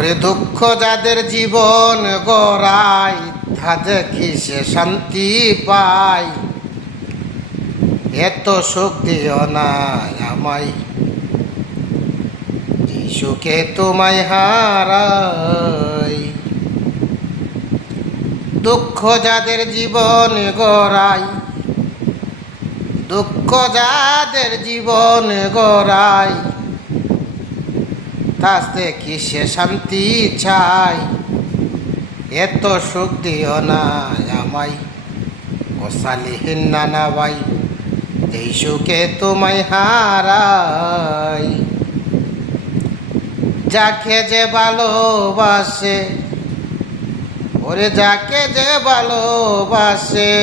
ওরে দুঃখ যাদের জীবন গড়ায় তা দেখি সে শান্তি পায়। এত সুখ দিও না আমায়, যে সুখে তোমায় হারাই। দুঃখ যাদের জীবন গড়ায়, দুঃখ যাদের জীবন গড়ায়, তাস দেখি সে শান্তি চাই। এত সুখ দিও না আমায়, ও সালিহীন নানা ভাই, এই সুখে তোমায় হারাই। যাকে যে ভালোবাসে, ওরে যাকে যে ভালোবাসে,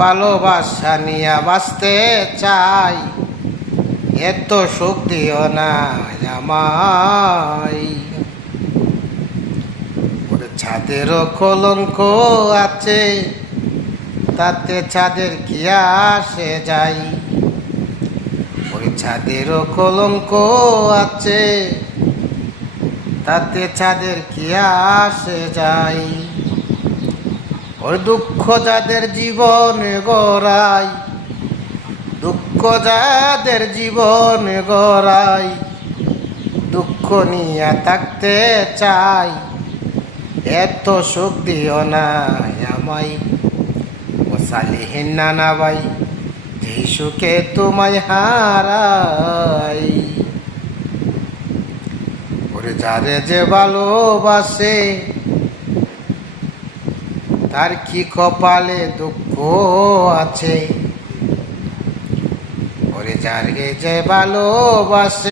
ভালোবাসা নিয়ে বাঁচতে চাই। এত সুখ দিও না আমায়। ওরে ছাদেরও কলঙ্ক আছে, তাতে ছাদের কি আসে যাই। ওই ছাদেরও কলঙ্ক আছে, তাতে ছাদের কি আসে যাই। ওর দুঃখ যাদের জীবন গড়াই, দুঃখ যাদের জীবন গড়াই, দুঃখ নিয়ে থাকতে চাই। এত সুখ দিও না আমায়, ও সালিহীন নানা ভাই, যে সুখে তোমায় হারাই। ওরে যারে যে ভালোবাসে, তার কি কপালে দুঃখ আছে। ওরে যারে যে ভালোবাসে,